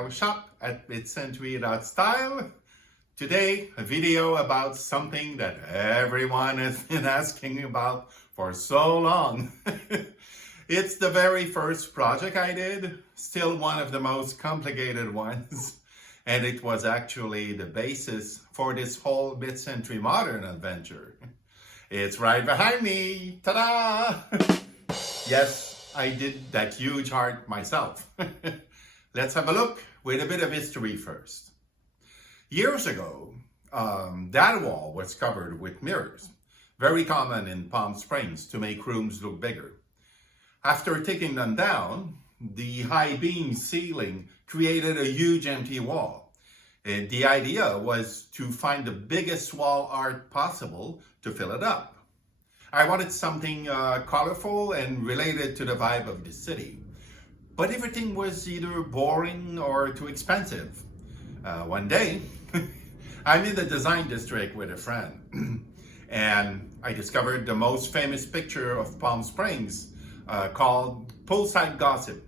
style shop at mid-century.style. Today, a video about something that everyone has been asking about for so long. It's the very first project I did, still one of the most complicated ones. And it was actually the basis for this whole mid-century modern adventure. It's right behind me, ta-da! Yes, I did that huge art myself. Let's have a look with a bit of history first. Years ago, that wall was covered with mirrors, very common in Palm Springs to make rooms look bigger. After taking them down, the high beam ceiling created a huge empty wall. And the idea was to find the biggest wall art possible to fill it up. I wanted something colorful and related to the vibe of the city. But everything was either boring or too expensive. One day, I'm in the design district with a friend, and I discovered the most famous picture of Palm Springs called Poolside Gossip.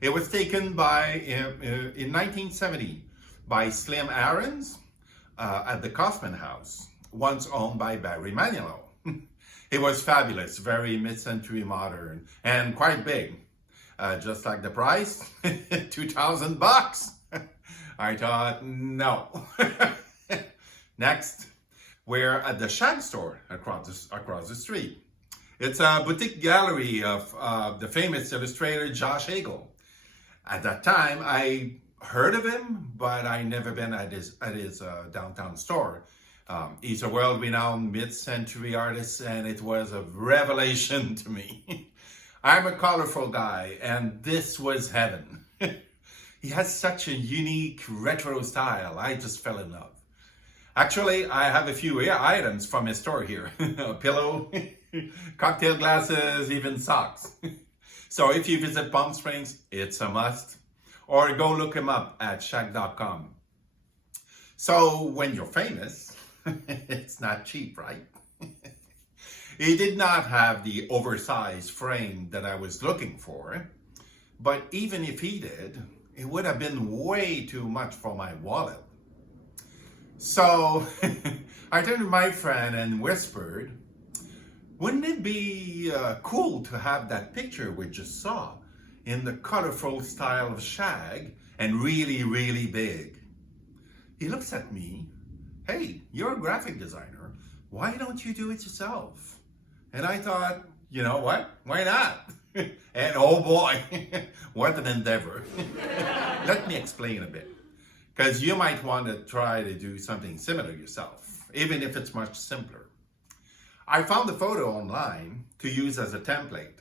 It was taken in 1970 by Slim Aarons at the Kaufman House, once owned by Barry Manilow. It was fabulous, very mid-century modern, and quite big. Just like the price, $2,000. I thought, no. Next, we're at the Shag store across the street. It's a boutique gallery of the famous illustrator Josh Hagel. At that time, I heard of him, but I never been at his downtown store. He's a world-renowned mid-century artist, and it was a revelation to me. I'm a colorful guy, and this was heaven. He has such a unique retro style. I just fell in love. Actually, I have a few items from his store here. A pillow, cocktail glasses, even socks. So if you visit Palm Springs, it's a must. Or go look him up at shag.com. So when you're famous, it's not cheap, right? He did not have the oversized frame that I was looking for. But even if he did, it would have been way too much for my wallet. So I turned to my friend and whispered, wouldn't it be cool to have that picture we just saw in the colorful style of Shag and really, really big? He looks at me, hey, you're a graphic designer. Why don't you do it yourself? And I thought, you know what? Why not? And oh boy, what an endeavor. Let me explain a bit. Because you might want to try to do something similar yourself, even if it's much simpler. I found the photo online to use as a template.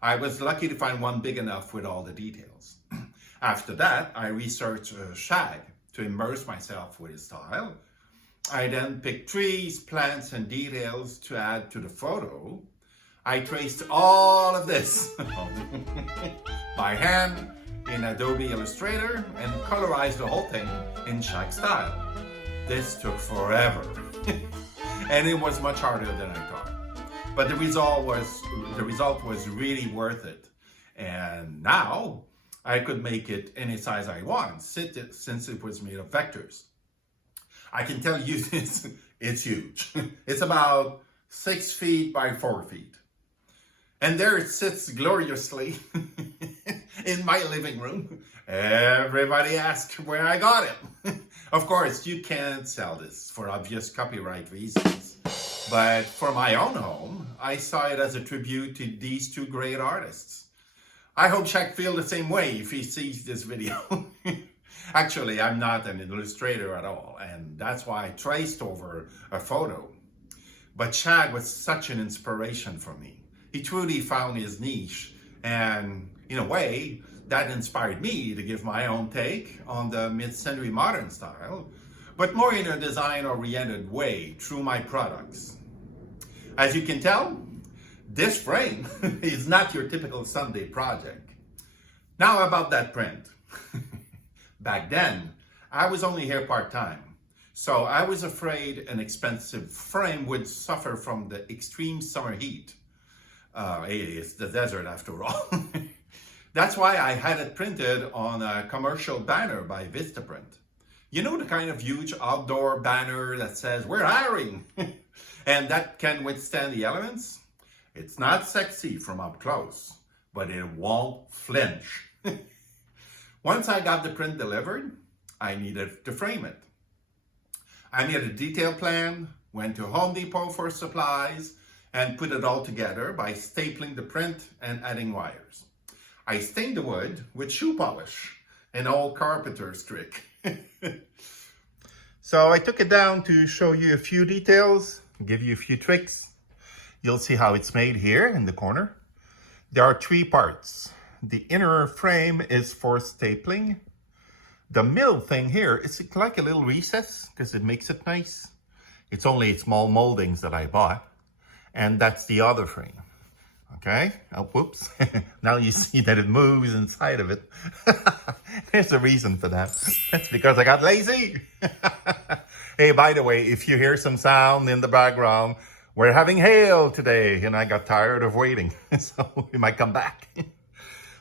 I was lucky to find one big enough with all the details. After that, I researched Shag to immerse myself with his style. I then picked trees, plants, and details to add to the photo. I traced all of this by hand in Adobe Illustrator and colorized the whole thing in Shag style. This took forever. And it was much harder than I thought. But the result was really worth it. And now I could make it any size I want since it was made of vectors. I can tell you this, it's huge. It's about 6 feet by 4 feet. And there it sits gloriously in my living room. Everybody asks where I got it. Of course, you can't sell this for obvious copyright reasons. But for my own home, I saw it as a tribute to these two great artists. I hope Shag feels the same way if he sees this video. Actually, I'm not an illustrator at all, and that's why I traced over a photo. But Shag was such an inspiration for me. He truly found his niche, and in a way, that inspired me to give my own take on the mid-century modern style, but more in a design-oriented way through my products. As you can tell, this frame is not your typical Sunday project. Now about that print. Back then, I was only here part-time, so I was afraid an expensive frame would suffer from the extreme summer heat. It's the desert after all. That's why I had it printed on a commercial banner by Vistaprint. You know, the kind of huge outdoor banner that says, "We're hiring," and that can withstand the elements? It's not sexy from up close, but it won't flinch. Once I got the print delivered, I needed to frame it. I made a detailed plan, went to Home Depot for supplies, and put it all together by stapling the print and adding wires. I stained the wood with shoe polish, an old carpenter's trick. So I took it down to show you a few details, give you a few tricks. You'll see how it's made here in the corner. There are 3 parts. The inner frame is for stapling. The middle thing here is like a little recess because it makes it nice. It's only small moldings that I bought. And that's the other frame. Okay? Oh, whoops. Now you see that it moves inside of it. There's a reason for that. That's because I got lazy. Hey, by the way, if you hear some sound in the background, we're having hail today, and I got tired of waiting. So we might come back.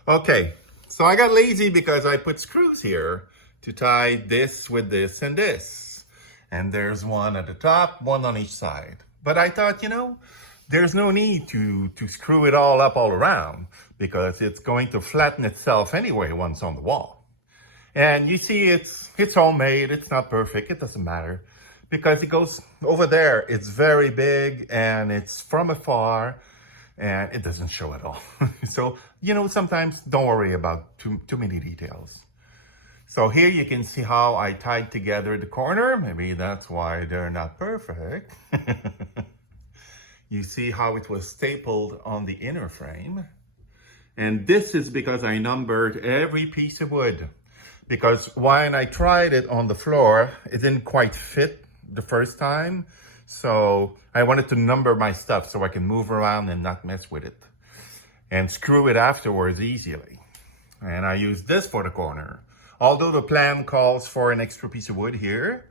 Okay, so I got lazy because I put screws here to tie this with this and this. And there's one at the top, one on each side. But I thought, you know, there's no need to screw it all up all around because it's going to flatten itself anyway once on the wall. And you see, it's homemade, it's not perfect, it doesn't matter. Because it goes over there, it's very big and it's from afar and it doesn't show at all. So, you know, sometimes don't worry about too many details. So here you can see how I tied together the corner. Maybe that's why they're not perfect. You see how it was stapled on the inner frame. And this is because I numbered every piece of wood. Because when I tried it on the floor, it didn't quite fit the first time. So I wanted to number my stuff so I can move around and not mess with it. And screw it afterwards easily. And I used this for the corner. Although the plan calls for an extra piece of wood here,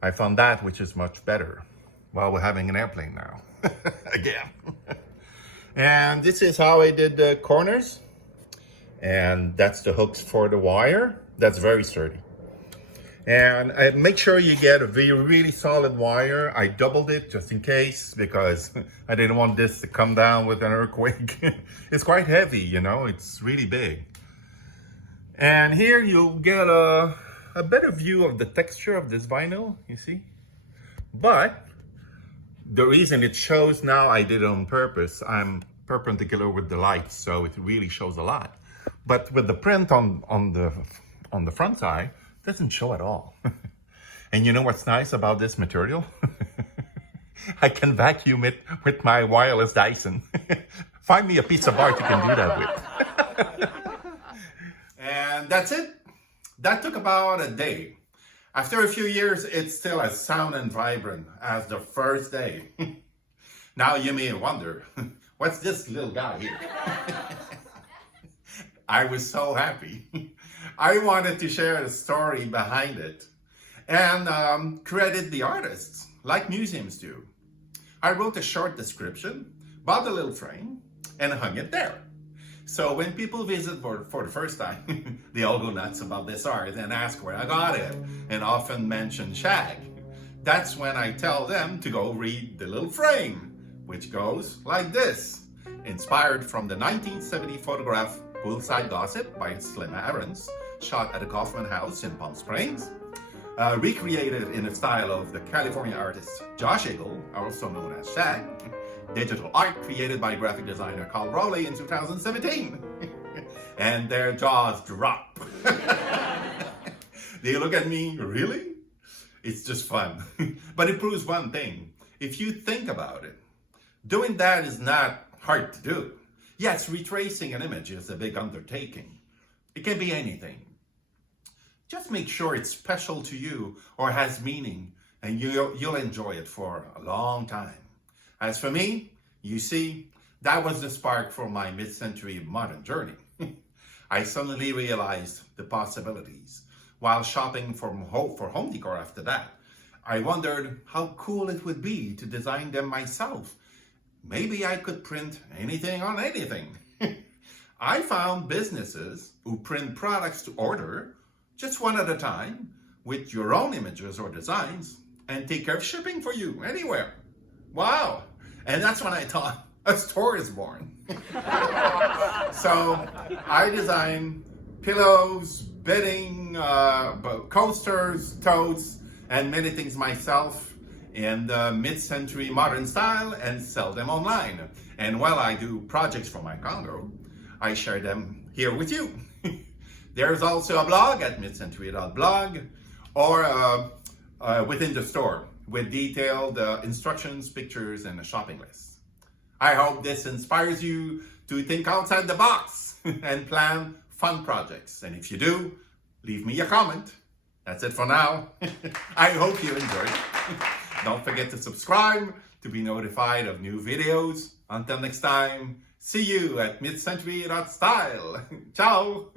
I found that which is much better. Well, we're having an airplane now. Again. And this is how I did the corners. And that's the hooks for the wire. That's very sturdy. And make sure you get a really solid wire. I doubled it just in case because I didn't want this to come down with an earthquake. It's quite heavy, you know, it's really big. And here you'll get a better view of the texture of this vinyl, you see? But the reason it shows now, I did it on purpose. I'm perpendicular with the light, so it really shows a lot. But with the print on the front side, it doesn't show at all. And you know what's nice about this material? I can vacuum it with my wireless Dyson. Find me a piece of art you can do that with. And that's it. That took about a day. After a few years, it's still as sound and vibrant as the first day. Now you may wonder, what's this little guy here? I was so happy. I wanted to share the story behind it and credit the artists, like museums do. I wrote a short description, bought the little frame, and hung it there. So when people visit for the first time, they all go nuts about this art and ask where I got it, and often mention Shag. That's when I tell them to go read the little frame, which goes like this. Inspired from the 1970 photograph Poolside Gossip by Slim Aarons, shot at the Kaufman House in Palm Springs. Recreated in the style of the California artist Josh Eagle, also known as Shag. Digital art created by graphic designer Carl Rowley in 2017. And their jaws drop. They look at me, really? It's just fun. But it proves one thing. If you think about it, doing that is not hard to do. Yes, retracing an image is a big undertaking. It can be anything. Just make sure it's special to you or has meaning, and you'll enjoy it for a long time. As for me, you see, that was the spark for my mid-century modern journey. I suddenly realized the possibilities. While shopping for home decor after that, I wondered how cool it would be to design them myself. Maybe I could print anything on anything. I found businesses who print products to order just one at a time with your own images or designs and take care of shipping for you anywhere. Wow. And that's when I thought a store is born. So I design pillows, bedding, coasters, totes, and many things myself in the mid-century modern style and sell them online. And while I do projects for my condo, I share them here with you. There's also a blog at midcentury.blog or within the store with detailed instructions, pictures, and a shopping list. I hope this inspires you to think outside the box and plan fun projects. And if you do, leave me a comment. That's it for now. I hope you enjoyed it. Don't forget to subscribe to be notified of new videos. Until next time, see you at midcentury.style. Ciao!